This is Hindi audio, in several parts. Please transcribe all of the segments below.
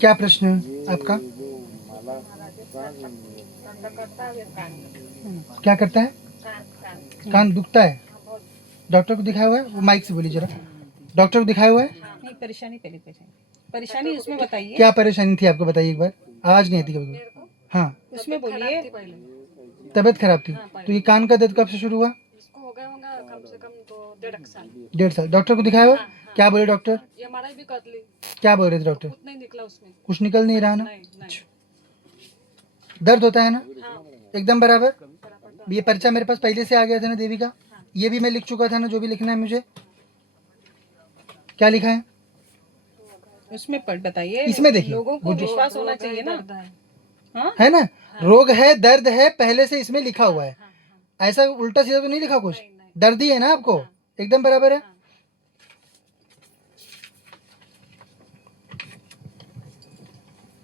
क्या प्रश्न है आपका? क्या करता है? कान दुखता है। डॉक्टर को दिखाया हुआ है? वो माइक से बोलिए जरा। डॉक्टर को दिखाया हुआ है? नहीं, परेशानी पहले परेशानी उसमें बताइए। क्या परेशानी थी आपको, बताइए एक बार। आवाज नहीं आती कभी। हाँ, उसमें बोलिए। तबीयत खराब थी। तो ये कान का दर्द कब से शुरू हुआ? इसको हो गया होगा कम से कम तो 1.5 साल। 1.5 साल। डॉक्टर को दिखाया हुआ? क्या बोले डॉक्टर? ये हमारा भी कर ली, क्या बोल रहे थे डॉक्टर? कुछ नहीं निकला उसमें। कुछ निकल नहीं रहा ना? नहीं नहीं। दर्द होता है ना? हाँ, एकदम बराबर। ये पर्चा मेरे पास पहले से आ गया था ना देवी का। ये भी मैं लिख चुका था ना, जो भी लिखना है मुझे। क्या लिखा है उसमें बताइए। इसमें देखिए, लोगों को विश्वास होना चाहिए ना। हाँ, है ना? रोग है, दर्द है, पहले से इसमें लिखा हुआ है। ऐसा उल्टा सीधा तो नहीं लिखा कुछ। दर्द ही है ना आपको? एकदम बराबर है।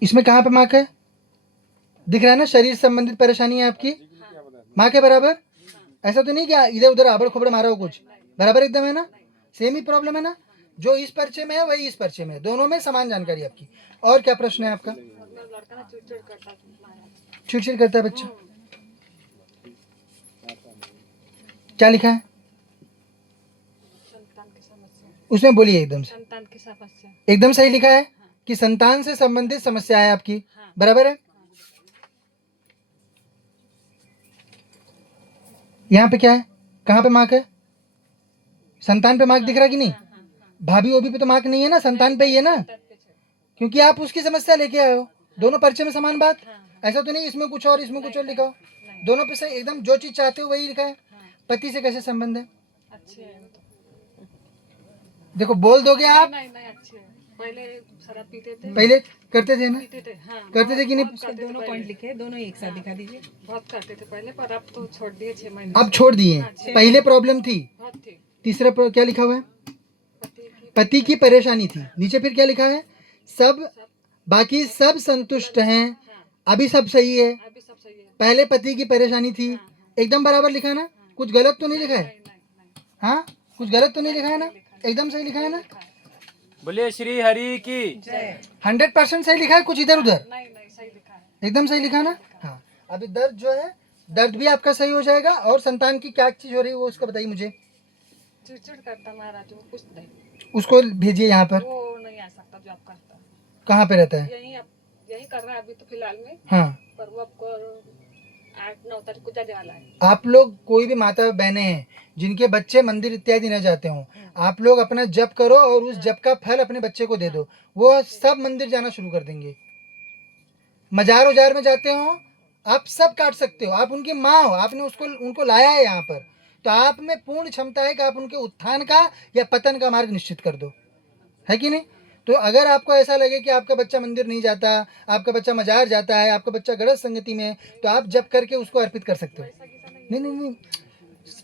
इसमें कहाँ पे मार्क है? दिख रहा है ना? शरीर संबंधित परेशानी है आपकी। मार्क है बराबर। ऐसा तो नहीं कि इधर उधर आबड़ खोबड़ मारा हो कुछ। बराबर एकदम है ना? सेम ही प्रॉब्लम है ना? जो इस पर्चे में है वही इस पर्चे में है, दोनों में समान जानकारी आपकी। और क्या प्रश्न है आपका? लड़का ना चिड़चिड़ करता है। चिड़चिड़ करता है बच्चा। क्या लिखा है संतान की समस्या। उसमें बोलिए एकदम से। संतान की समस्या। एकदम सही लिखा है कि संतान से संबंधित समस्या है आपकी। बराबर है। यहाँ पे क्या है? कहाँ पे मार्क है? संतान पे मार्क दिख रहा है कि नहीं? भाभी ओभी पे तो मार्क नहीं है ना, संतान पे ही है ना, क्योंकि आप उसकी समस्या लेके आए हो। दोनों पर्चे में समान बात। ऐसा तो नहीं इसमें कुछ और इसमें कुछ और लिखा हो। दोनों पे से एकदम जो चीज चाहते हो वही लिखा है। पति से कैसे संबंध है? अच्छे है वो तो। देखो बोल दोगे आप। नहीं नहीं अच्छे है। पहले शराब पीते थे। पहले करते थे ना? पीते थे, हाँ। करते थे कि नहीं? बहुत करते थे दोनों पहले। पॉइंट लिखे, दोनों एक साथ दिखा दीजिए। बहुत करते थे पहले, पर अब तो छोड़ दिए 6 महीने अब से। छोड़ दिए। हाँ, 6 पहले प्रॉब्लम थी। बहुत थी। तीसरा क्या लिखा हुआ है? पति की पति की परेशानी थी। नीचे फिर क्या लिखा है? सब बाकी सब संतुष्ट हैं, अभी सब सही है। अभी सब सही है। पहले पति की परेशानी थी। एकदम बराबर लिखा है ना? कुछ गलत तो नहीं लिखा है? नहीं नहीं। हाँ, कुछ गलत तो नहीं लिखा है ना? एकदम सही लिखा है ना? बोलिए श्री हरि की। 100% सही लिखा है? कुछ इधर उधर? नहीं नहीं सही लिखा है। एकदम सही लिखा है ना? हाँ। अभी दर्द जो है, दर्द भी आपका सही हो जाएगा। और संतान की क्या चीज हो रही है वो उसका बताइए मुझे। चिड़चिड़ करता महाराज, वो कुछ नहीं। उसको भेजिए यहाँ पर। वो नहीं आ सकता जो आप करता है। कहाँ पे रहता है? यही कर रहा है अभी तो फिलहाल में। हाँ। पर वो आपको 8-9 तारीख को जाने वाला है। आप लोग कोई भी माता बहनें हैं जिनके बच्चे मंदिर इत्यादि न जाते हों, आप लोग अपना जप करो और उस जप का फल अपने बच्चे को दे दो। वो सब मंदिर जाना शुरू कर देंगे। मजार उजार में जाते हो, आप सब काट सकते हो। आप उनकी माँ हो, आपने उसको उनको लाया है यहाँ पर, तो आप में पूर्ण क्षमता है कि आप उनके उत्थान का या पतन का मार्ग निश्चित कर दो। है कि नहीं? तो अगर आपको ऐसा लगे कि आपका बच्चा मंदिर नहीं जाता, आपका बच्चा मजार जाता है, आपका बच्चा गलत संगति में, तो आप जप करके उसको अर्पित कर सकते हो। नहीं नहीं नहीं,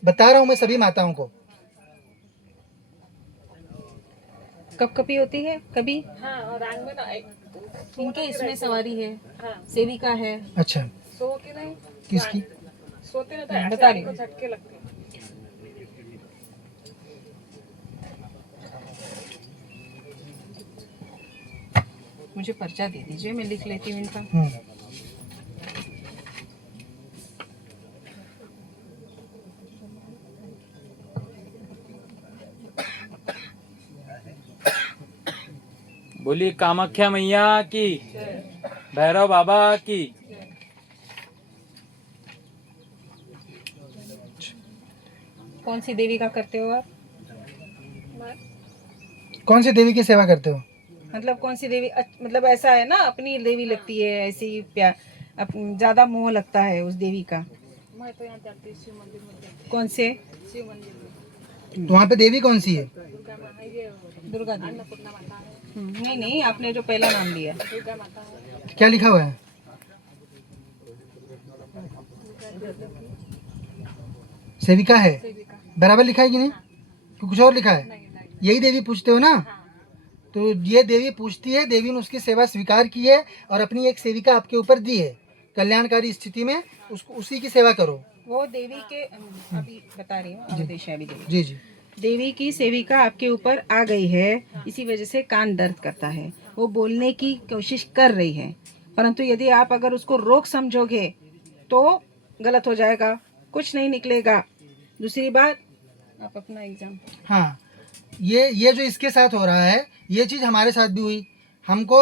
बता रहा हूँ मैं सभी माताओं को। कब कभी होती है कभी? हाँ, और आंग में ना इनके इसमें सवारी है, हाँ, सेविका है। अच्छा, सो के नहीं किसकी? सोते ना तो बता रही को झटके लगते हैं। मुझे पर्चा दे दीजिए, मैं लिख लेती हूँ इनका। बोलिए कामाख्या मैया की, भैरव बाबा की। कौन सी देवी का करते हो आप? कौन सी देवी की सेवा करते हो? मतलब कौन सी देवी? मतलब ऐसा है ना, अपनी देवी लगती है, ऐसी प्यार, ज्यादा मोह लगता है उस देवी का। मैं तो यहाँ जाती हूँ शिव मंदिर में जाती कौन से? हूँ। शिव मंदिर में तो वहाँ पे देवी कौन सी है? दुर्गा माँ है, ये दुर्गा देवी। अन्नपूर्णा माता है। नहीं नहीं, आपने जो पहला नाम लिया। दुर्गा माता है। क्या लिखा हुआ है? सेविका है। सेविका। बराबर लिखा है कि नहीं? कि कुछ और लिखा है? नहीं नहीं। यही देवी पूछते हो ना? हाँ, तो ये देवी पूछती है, देवी ने उसकी सेवा स्वीकार की है और अपनी एक सेविका आपके ऊपर दी है कल्याणकारी स्थिति में, उसको उसी की सेवा करो। वो देवी के अभी बता रही हूँ, अवधेशावी देवी, जी जी देवी की सेविका आपके ऊपर आ गई है, इसी वजह से कान दर्द करता है। वो बोलने की कोशिश कर रही है, परंतु यदि आप अगर उसको रोक समझोगे तो गलत हो जाएगा, कुछ नहीं निकलेगा। दूसरी बात, आप अपना एग्जाम। हाँ, ये जो इसके साथ हो रहा है, ये चीज़ हमारे साथ भी हुई। हमको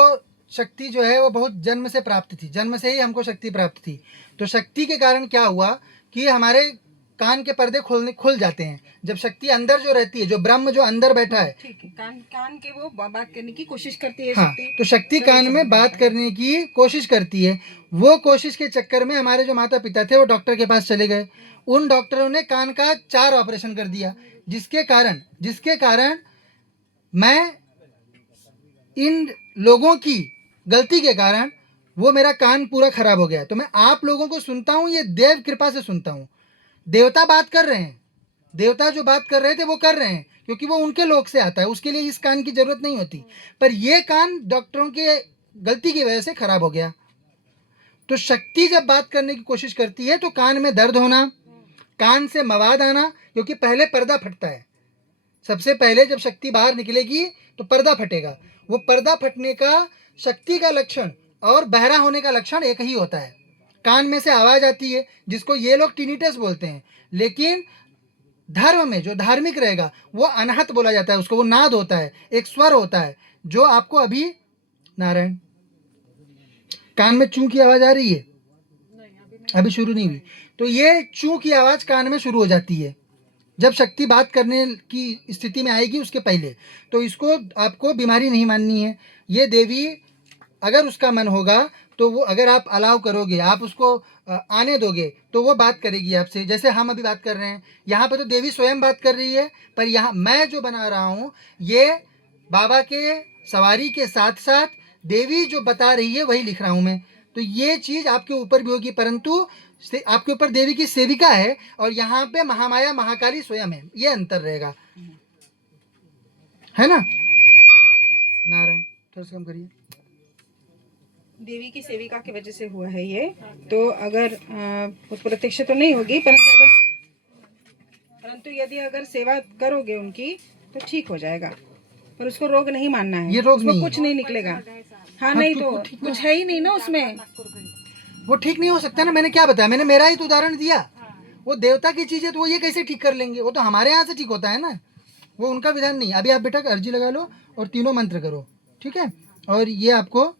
शक्ति जो है वो बहुत जन्म से प्राप्त थी, जन्म से ही हमको शक्ति प्राप्त थी। तो शक्ति के कारण क्या हुआ कि हमारे कान के पर्दे खुल जाते हैं। जब शक्ति अंदर जो रहती है, जो ब्रह्म जो अंदर बैठा है, ठीक है, कान के वो बात करने की कोशिश करती है हाँ, शक्ति। तो शक्ति कान में बात करने की कोशिश करती है। वो कोशिश के चक्कर में हमारे जो माता पिता थे वो डॉक्टर के पास चले गए। उन डॉक्टरों ने कान का 4 ऑपरेशन कर दिया, जिसके कारण मैं इन लोगों की गलती के कारण वो मेरा कान पूरा खराब हो गया। तो मैं आप लोगों को सुनता हूँ, ये देव कृपा से सुनता हूँ। देवता बात कर रहे हैं, देवता जो बात कर रहे थे वो कर रहे हैं, क्योंकि वो उनके लोक से आता है, उसके लिए इस कान की जरूरत नहीं होती। पर ये कान डॉक्टरों के गलती की वजह से खराब हो गया। तो शक्ति जब बात करने की कोशिश करती है तो कान में दर्द होना, कान से मवाद आना, क्योंकि पहले पर्दा फटता है। सबसे पहले जब शक्ति बाहर निकलेगी तो पर्दा फटेगा। वो पर्दा फटने का शक्ति का लक्षण और बहरा होने का लक्षण एक ही होता है। कान में से आवाज आती है, जिसको ये लोग टिनिटस बोलते हैं, लेकिन धर्म में जो धार्मिक रहेगा वो अनहत बोला जाता है उसको। वो नाद होता है, एक स्वर होता है, जो आपको अभी नारायण कान में चू की आवाज आ रही है, अभी शुरू नहीं हुई। तो ये चू की आवाज कान में शुरू हो जाती है जब शक्ति बात करने की स्थिति में आएगी, उसके पहले। तो इसको आपको बीमारी नहीं माननी है। ये देवी अगर उसका मन होगा तो वो, अगर आप अलाउ करोगे, आप उसको आने दोगे, तो वो बात करेगी आपसे। जैसे हम अभी बात कर रहे हैं, यहाँ पे तो देवी स्वयं बात कर रही है, पर यहाँ मैं जो बना रहा हूँ ये बाबा के सवारी के साथ साथ देवी जो बता रही है वही लिख रहा हूँ मैं। तो ये चीज़ आपके ऊपर भी होगी, परंतु आपके ऊपर देवी की सेविका है और यहाँ पे महामाया महाकाली स्वयं है। ये अंतर रहेगा, है ना नारायण? थोड़ा सा कम करिए। देवी की सेविका की वजह से हुआ है ये। तो अगर प्रत्यक्ष तो नहीं होगी, परंतु यदि अगर सेवा करोगे उनकी तो ठीक हो जाएगा। पर उसको रोग नहीं मानना है, ये रोग उसको नहीं कुछ नहीं निकलेगा। हाँ, नहीं तो कुछ है ही नहीं ना उसमें। वो ठीक नहीं हो सकता ना, मैंने क्या बताया, मैंने मेरा ही तो उदाहरण दिया। वो देवता की चीज़ है तो वो ये कैसे ठीक कर लेंगे? वो तो हमारे यहाँ से ठीक होता है ना, वो उनका विधान नहीं। अभी आप बेटा अर्जी लगा लो और तीनों मंत्र करो, ठीक है? और ये आपको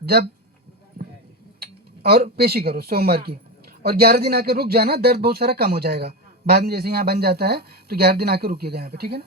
जब और पेशी करो सोमवार की, और 11 दिन आके रुक जाना, दर्द बहुत सारा कम हो जाएगा। बाद में जैसे यहाँ बन जाता है तो 11 दिन आके रुकिएगा यहाँ पे, ठीक है ना?